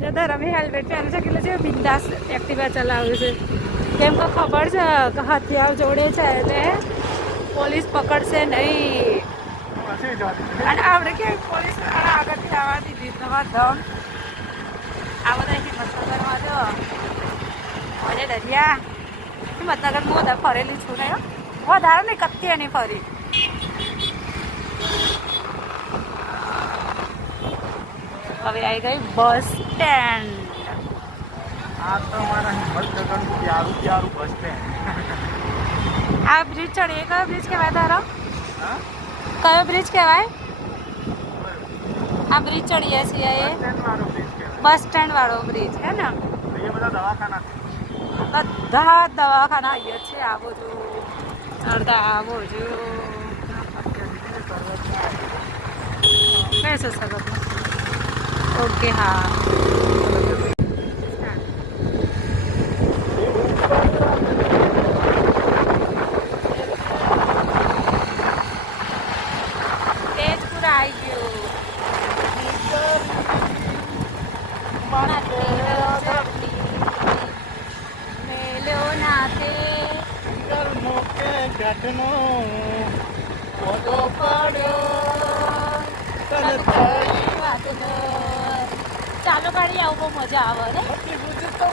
જતા રમી હેલ્મેટ પહેરે છે એટલે છે બિંદાસ એક્ટિવા ચલાવે છે કેમ કે ખબર છે કે હથિયાર જોડે છે એટલે પોલીસ પકડશે નહીં. અને આપણે કે પોલીસ આગળથી આવવા દીધી તમારા ધમ આ બધા હિંમતનગરમાં જો આજે દરિયા હિંમતનગર હું વધારે ફરેલી છું ને વધારે નહીં કત્તી નહીં ફરી. હવે આવી ગઈ બસ સ્ટેન્ડ. આ તો મારા હિંમતનગરનું પ્યારું પ્યારું બસ સ્ટેન્ડ. આ બ્રિજ ચડીએ કયો બ્રિજ કહેવાય તારો? કયો બ્રિજ કહેવાય? આ બ્રિજ ચડીએ છીએ એ બસ સ્ટેન્ડ વાળો બ્રિજ હે ને? બધા દવાખાના અહીંયા છે. આવો જો અડધા આવો જો કઈ સસ્તા ઓકે હા. તેજપુર આવી ગયું. મેલો નાથે ઘાટનો ચાલો ગાડી આવું બહુ મજા આવે ને.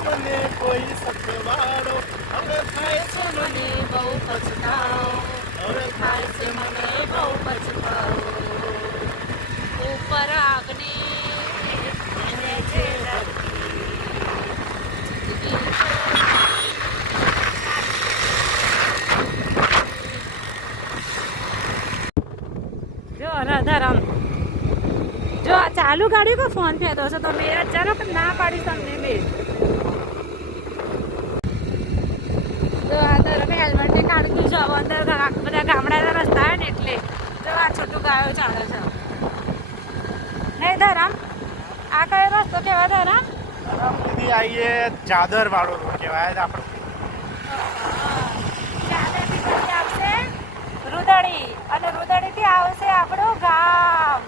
મને કોઈ સત્યવાળો હવે થાય છે મને બહુ પછતાવો. હવે થાય છે મને બહુ પછતાવો. ઉપર આગને જો રાધારામ જો આ ચાલુ ગાડી કો ફોન ફેંદો છો તો મેં ચાલો પણ ના પાડી તમને મેં જો અંદર અમે હેલ્મેટ કાઢી દીધું. હવે અંદર બધા ગામડાના રસ્તા હોય ને એટલે જો આ છોટું ગાયો ચાલે છે નહીં ધરામ? આ કયો રસ્તો કહેવાય ધરામ? સુધી આવીએ ચાદર વાળો રોડ કહેવાય આપણો. ચાદરથી પછી આવશે રુદડી અને રુદડીથી આવશે આપણું ગામ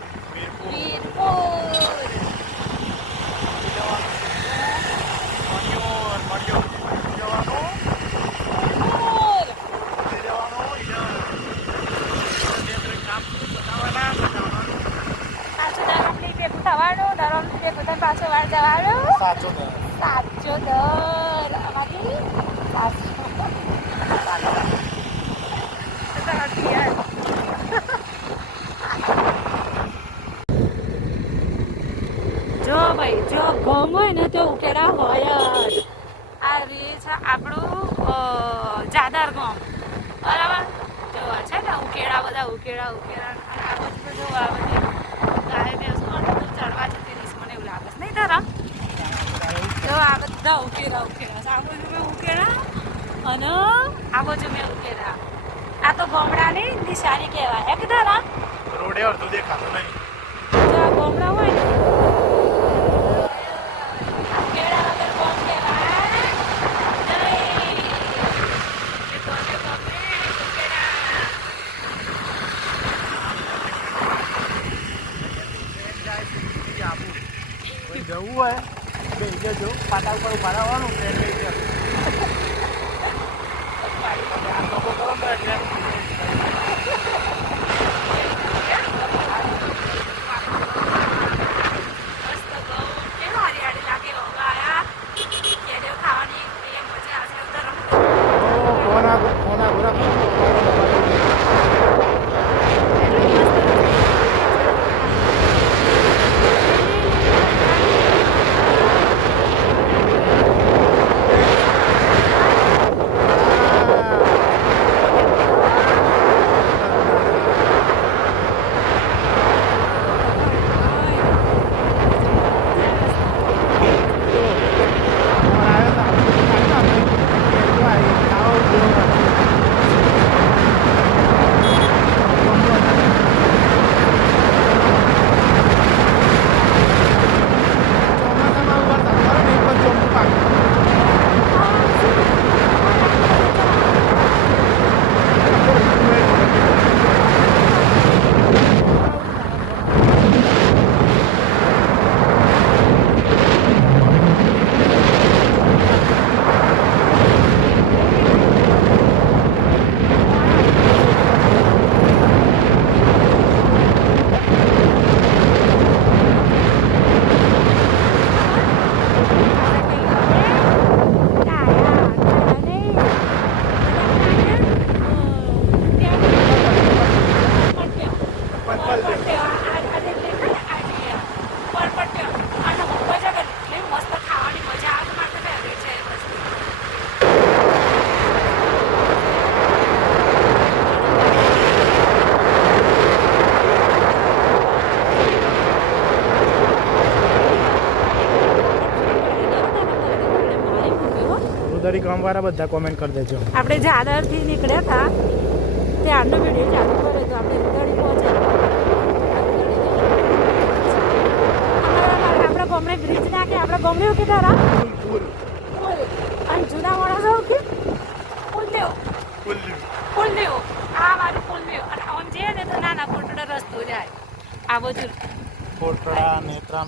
વીરપુર. પાછો વાર જવાનું સાચો સાચો દર અમારી જો ભાઈ જો ગમ હોય ને તો ઉકેડા હોય જ. આ રીત આપણું જાદર ગમ બરાબર. જો છે ને ઉકેડા બધા ઉકેડા ઉકેડા અને આ બધું જો આ બધી ગાય ભેંસ ચડવા જતી રહીશ મને એવું લાગે છે નહીં તારા? તો આ બધા ઉકેડા ઉકેડા આ બાજુ મેં ઉકેડા અને આ બાજુ મેં ઉકેડા. આ તો ગોમડાની નિશાની કહેવાય હે કે તારા? રોડે અડધું દેખાતું નહીં. જો આ ગોમડા હોય ને ઉકેડા વગર ગોમ કહેવાય નહીં. એ ગોમે ગોમે ઉકેડા. જવું હોય બે જજો પાટા ઉપર ઉભા રહેવાનું ટ્રેન લઈ જવાનું. આ લોકો કરો ને ટ્રેન રોદડી ગામવાળા બધા કોમેન્ટ કરી દેજો. આપણે જાદરથી નીકળ્યા હતા ત્યારનો વિડીયો ચાલુ કર્યો તો આપણે રોદડી પહોંચ્યા. આપણા ગામડે બ્રિજ નાખે આપણા ગામડે એવું કે તારા અને જૂના માણસો કે પુલ લેવો આ મારું પુલ લેવો અને આમ જઈએ ને તો નાના કોટડા રસ્તો જાય આ બધું કોટડા નેત્રામ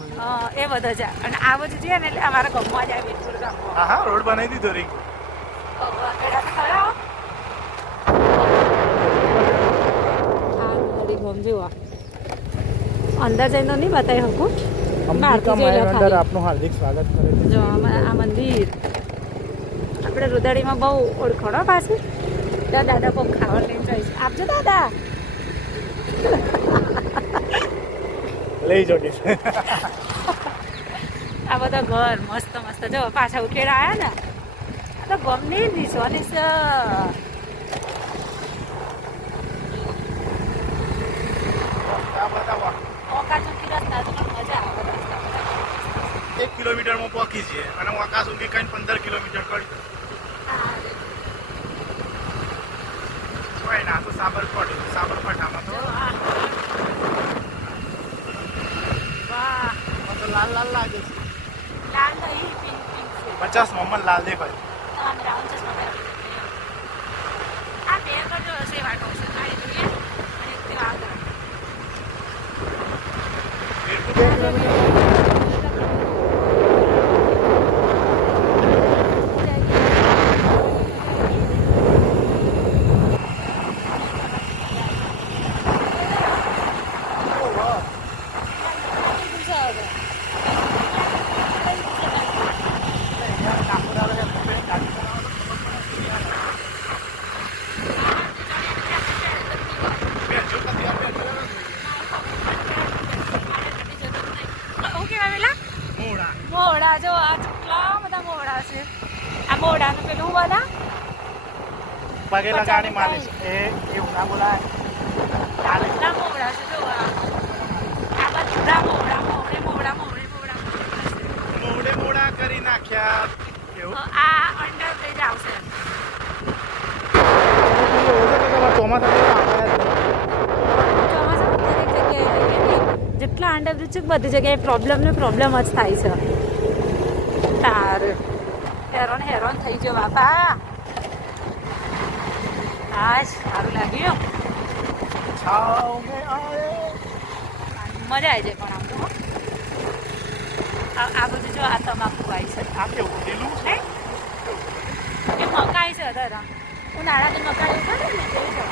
એ બધા જાય અને આ બધું જઈએ ને એટલે અમારા ગામમાં જાય વીરપુર ગામમાં. હા રોડ બનાવી દીધો રી અંદર જઈને નહીં બતાવી શકું. અંદર આપનું હાર્દિક સ્વાગત કરે છે. જો આ મંદિર આપણે રુદડીમાં બહુ ઓળખણો પાછું દાદા બહુ ખાવા લઈને જઈશ આપજો દાદા લઈ જોડીશ. આ બધા ઘર મસ્ત મસ્ત જો પાછા ઉકેડા આવ્યા ને આ તો ગમની નિશોની છે. ઓકાચુકી રસ્તા તો પણ મજા આવે રસ્તા. 1 કિલોમીટરમાં પહોંચી જઈએ અને વાંકા સુધી કઈ 15 કિલોમીટર કરી હોય ના તો સાબરકાંઠામાં તો વાહ લાલ લાલ લાગે છે. લાલ નહીં પિંક પિંક છે. 50 મમ્મન લાલ દેખાય. આ બ્રાઉન ચશ્મા પહેરેલો છે. આ બે કરજો સેવા કરશે આ જોઈએ અને તે આગળ મોડા જો આ કેટલા બધા મોડા છે. આ મોડાનું પેલું બધા પગે લગાડી માલિશ એવું ના બોલાય. કેટલા મોડા છે જો આ બધા મોડા મોડા કરી નાખ્યા એવું. આ અંડર બ્રિજ આવશે. ચોમાસામાં દરેક જગ્યાએ જેટલા અંડરબ્રિજ છે બધી જગ્યાએ પ્રોબ્લેમ જ થાય છે. તાર હેરાન થઈ ગયો બાપા. હા સારું લાગ્યું મજા આવી જાય પણ આમ તો આ બધું જો આ તમાકુ આવી છે. આ કેવું લીલું છે એ મકાઈ છે ધરા ઉનાળાની મકાઈ છે ને તે છે.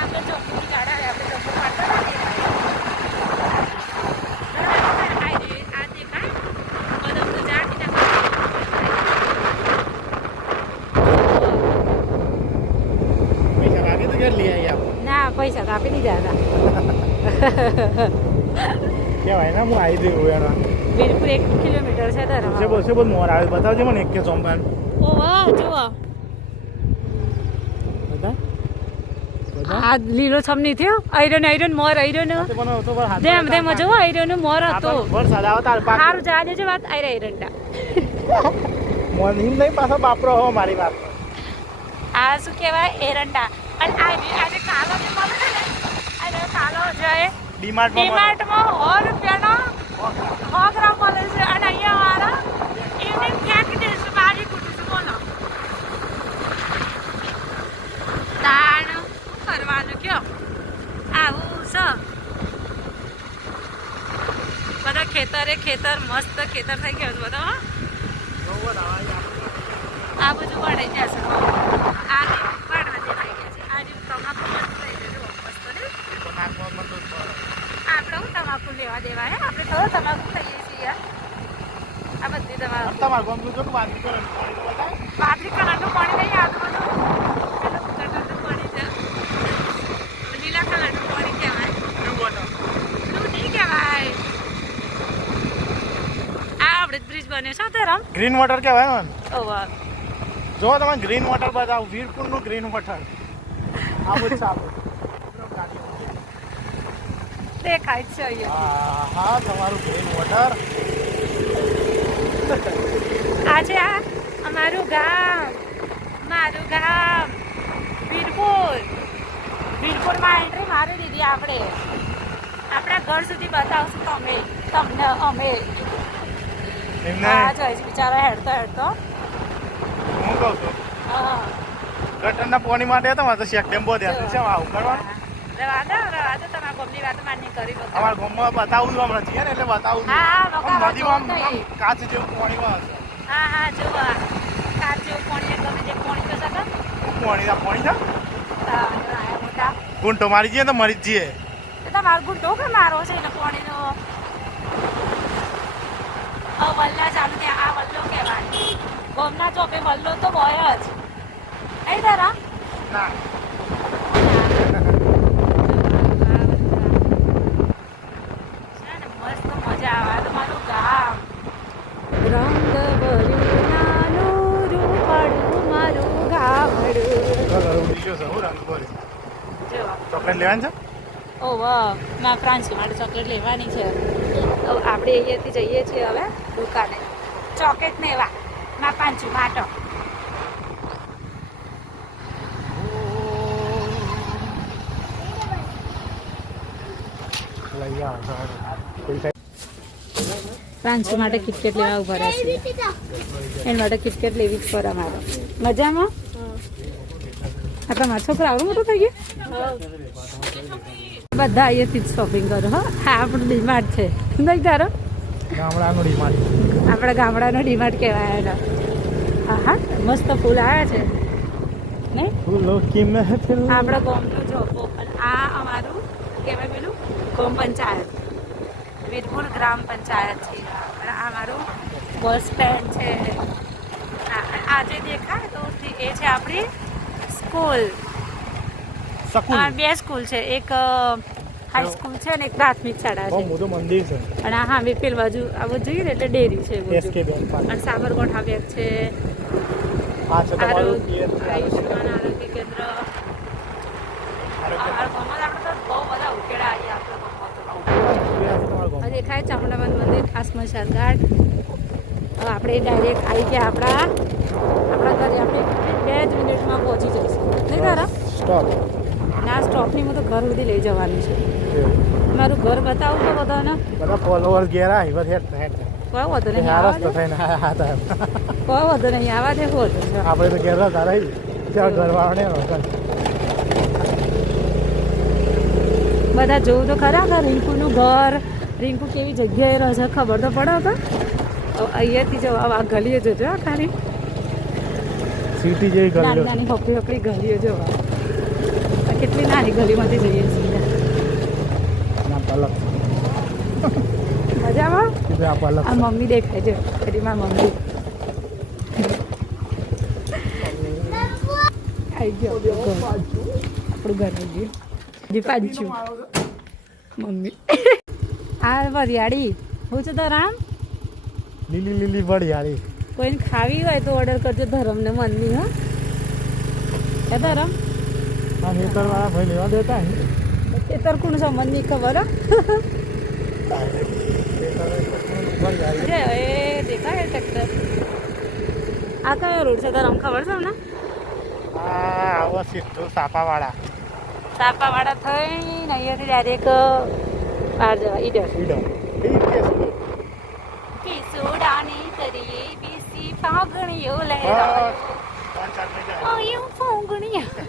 આપણે ચોખ્ખું કાઢા આપણે ચોખ્ખું કાઢતા ના પૈસા તો આપી દીધા હતા. કહેવાય ને હું આવી દઉં એના વીરપુર 1 કિલોમીટર છે ધરા બસો બહુ મોર આવે બતાવજો મને એક કે ચોંબાન. ઓ વાહ જુઓ આ લીલો છમ નહીં થયો આયરન મોર આયરન જેમ જો આયરન મોર હતો. વરસાદ આવે તાર સારું જા દેજો વાત આયરંડા મોર નહીં પાછો બાપરો હો મારી વાત. આ શું કહેવાય એરંડા અને આજે કાલો જે મળે છે ને આજે કાલો જાય ડીમાર્ટમાં 100 રૂપિયાનો 100 ગ્રામ મળે છે અને અહીંયા વાળા એને ફેંકી દેશે બારી કુટું બોલો તાણ કરવાનું કયો આવું છે. બધા ખેતર મસ્ત ખેતર થઈ ગયો છે બધા. આ બધું વળે જશે આ વાળવા દેવાઈ ગયા છે. આ તમાકુ મસ્ત થઈ ગયું મસ્ત ને આપણે હું તમાકુ લેવા દેવા હે આપણે થોડો તમાકુ ખાઈએ છીએ. આ બધી તમાકુ બાટલી કલરનું પાણી નહીં આવતું બધું કલરનું પાણી છે લીલા કલરનું પાણી કહેવાય બ્લુ નહીં કહેવાય. આ આપણે બ્રિજ બન્યો છે ધરમ ગ્રીન વોટર કહેવાય ને. ઓવા જો તમે ગ્રીન વોટર બતાવો વીરપુરનું ગ્રીન વોટર આવું જ સારું. દેખાય છે અહીંયા. હા તમારું ગ્રીન વોટર. આજે આ અમારું ગામ, મારું ગામ વીરપુર. વીરપુરમાં એન્ટ્રી મારી દીધી આપણે. આપણા ઘર સુધી બતાવશું તમને અમે. એમને હા જોઈશ બિચારા હેડતો હેડતો. હું કહું છું હા ગટરના પાણી માટે તમારે તો શેક ડેમ બધે છે આવું કરવાનું. રવા દો તમારા ગમની વાત માન્ય કરી દો. અમારા ગામમાં બતાવું છું હમણાં છીએ ને એટલે બતાવું છું. હા બકાવા નદીમાં જોતો આમ કાચ જેવું પાણીમાં હશે. હા જોવા કાચ જેવું પાણી ગમે તે પાણી તો સકા. પાણી છે મોટા ગુંટો મારી જઈએ તો મરી જ જઈએ. તમારો ગુંટો કે મારો છે એટલે પાણીનો વલ્લા ચાલુ ત્યાં આ વલ્લો કહેવાય. ગોમના ચોકે વલ્લો તો હોય જ. અહીં તારા ના મસ્ત મજા આવે તમારું ગામ. રંગ ભર્યું નાનું રૂપાળું મારું ગામડું. કલર ઉડી ગયો છે હું રંગ ભર્યો. જો ચોકલેટ લેવાની છે. ઓ વાહ ના ફ્રાન્સી માટે ચોકલેટ લેવાની છે. તો આપણે અહીંયાથી જઈએ છીએ હવે દુકાને ચોકલેટ લેવા ના પાંચું માટો. લઈ આવો પાંચસો માટે કિટકેટ લેવા ઉભા રહેશે. એના માટે કિટકેટ લેવી જ પડે અમારે. મજામાં આપણા મારા છોકરા આવડું મોટું થઈ ગયું. બધા અહીંયાથી જ શોપિંગ કરો. હા આપણું ડીમાર્ટ છે નહીં તારો. ગામડાનું ડિમાન્ડ. આપણા ગામડાનો ડીમાર્ટ કહેવાય એનો. હા હા મસ્ત ફૂલ આવ્યા છે નહીં. ફૂલો કી મહેફિલ. આપણા ગામનું જો અને આ અમારું કહેવાય પેલું ગામ પંચાયત વીરપુર ગ્રામ પંચાયત છે. અને આ મારું બસ સ્ટેન્ડ છે. આજે દેખાય તો એ છે આપણી સ્કૂલ. સકુલ. બે સ્કૂલ છે, એક હાઈસ્કૂલ છે ને એક પ્રાથમિક શાળા બહુ છે. મોટું મંદિર છે. અને આ હા પેલ બાજુ આવું જોઈએ ને એટલે ડેરી છે બધું. એસકે બેંક પાસે. અને સાબરકોઠા બેંક છે. આ છે તમારું આયુષ્માન આરોગ્ય કેન્દ્ર. અમારા ગામમાં આપણે તો બહુ બધા ઉકેડા આવી આપણા ગામમાં તો. આ દેખાય ચામુંડામાનું મંદિર ખાસ મશાલ ઘાટ. હવે આપણે ડાયરેક્ટ આવી ગયા આપણા ઘરે. આપણે 2 જ મિનિટમાં પહોંચી જઈશું નહીં તારા. સ્ટોપ. ના સ્ટોપની હું તો ઘર સુધી લઈ જવાનું છે. મારું ઘર બતાવું તો બધાને. બધા ફોલોવર ઘેર આવી હેડ કોઈ વધુ નહીં હારસ આવવા તો દે. થઈને આયા હતા. કોઈ વધુ નહીં આવવા દે. હોત આપણે તો ઘેર હતા રહી ત્યાં ઘરવાળાને બધા જોવું તો ખરા હતા. રિંકુનું ઘર, રિંકુ કેવી જગ્યાએ રહે છે ખબર તો પડે તો. અહીંયાથી જો આ ગલીઓ જોજો આ ખાલી સિટી જેવી નાની ગલીઓ. નાની હોકડી હોકડી ગલીઓ જો. આ કેટલી નાની ગલીમાંથી જઈએ છીએ. ના પલક મજામાં. કીધું આ પલક. આ મમ્મી દેખાય છે. પેલી મારી મમ્મી આવી ગયો આપણું ઘર આવી ગયું. જી પાંચું મમ્મી. આ વરિયાળી હું છે તો રામ. લીલી લીલી વડિયાળી. કોઈને ખાવી હોય તો ઓર્ડર કરજો ધરમને મનની. હા એ ધરમ આ હેતરવાળા ભાઈ લેવા દેતા હે. એ તર કોણ છે મને નહીં ખબર. વડિયાળી. એ દેખાય ટ્રેક્ટર. આ કયો રોડ છે ધરમ ખબર છે ને. આ આવો સીધું સાપાવાળા. સાપાવાળા થઈને અહીંયાથી ડાયરેક્ટ બહાર જવા ઈડર. ફ્રીડમ. કિસોડાની કરીએ બીસી ફાગણીઓ લહેરાયો. ઓયું ફાગણીયા.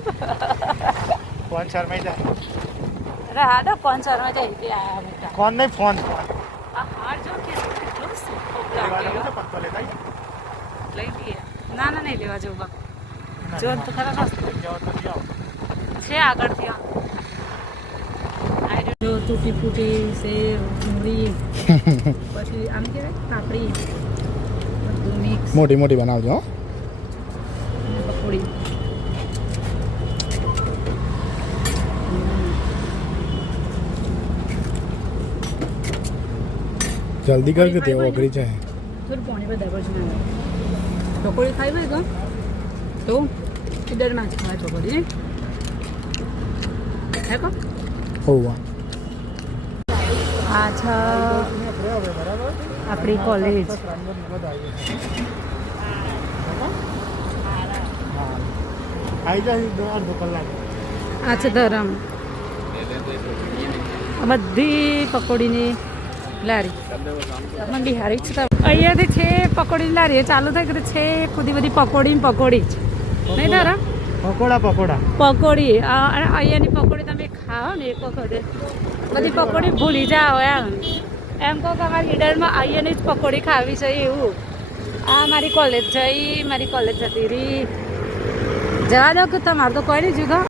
ફોન શર્માઈ જાય. રહા દો કોન્સર્ટમાં જઈ ત્યાં આયા મોટા. ફોન નહીં ફોન. આ હાર જો કેટલું સુપર લેવા લાગે. જવું છે પત્તો લેતા આવીએ. લઈ લઈએ. ના નહીં લેવા જવું બા. જો તો ખરા રસ્તો જાઓ તો જાઓ. છે આગળથી. આ જો તૂટી ફૂટી સેવ ડુંગળી પછી આમ કહેવાય પાપડી બધું મિક્સ મોટી મોટી બનાવજો. પકોડી. જલ્દી કર કે તે ઓગળી છે. થોડું પાણી બધા પછી પકોડી ખાઈ હોય તો ઈડરમાં જ ખાવા પકોડી હે કો. હોવા આ છે બરાબર આપણી કોલેજ. આવી જાય અડધો કલાક. આ છે ધરમ. આ બધી પકોડીની લારી. મને બિહારી છે અહીંયાથી છે પકોડીની લારી એ ચાલુ થઈ ગઈ છે ખુદી બધી પકોડી ને પકોડી જ નહીં ધરમ પકોડા પકોડી અને અહીંયાની પકોડી તમે ખાઓ ને એક વખતે બધી પકોડી ભૂલી જાઓ એમ કહો કે અમારા લીડરમાં અહીંયાની જ પકોડી ખાવી છે એવું. આ મારી કોલેજ જઈ મારી કોલેજ જતી રહી જવા દો કે તમારે તો કોઈ નહીં જુદો